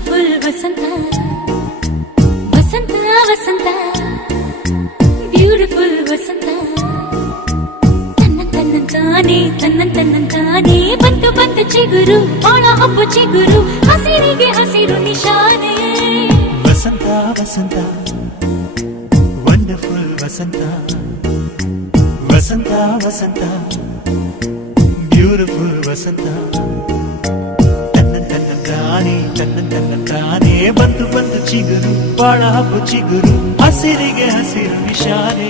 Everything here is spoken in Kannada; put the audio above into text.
ಬ್ಯೂಟಿಫುಲ್ ವಸಂತ ವಸಂತ ವಸಂತ ಬ್ಯೂಟಿಫುಲ್ ವಸಂತ ತನ್ನಂತಾನೆ ಬಂತು ಬಂತು ಚಿಗುರು ಬಾಳ ಹಬ್ಬ ಚಿಗುರು ಹಸಿರಿಗೆ ಹಸಿರು ನಿಶಾನೆ ವಸಂತ ವಸಂತ ವಂಡರ್ಫುಲ್ ವಸಂತ ವಸಂತ ವಸಂತ ಬ್ಯೂಟಿಫುಲ್ ವಸಂತ ತನ್ನಂತಾನೆ ಬಂತು ಬಂತು ಚಿಗುರು ಬಾಳ ಹಬ್ಬ ಚಿಗುರು ಹಸಿರಿಗೆ ಹಸಿರು ನಿಶಾನೆ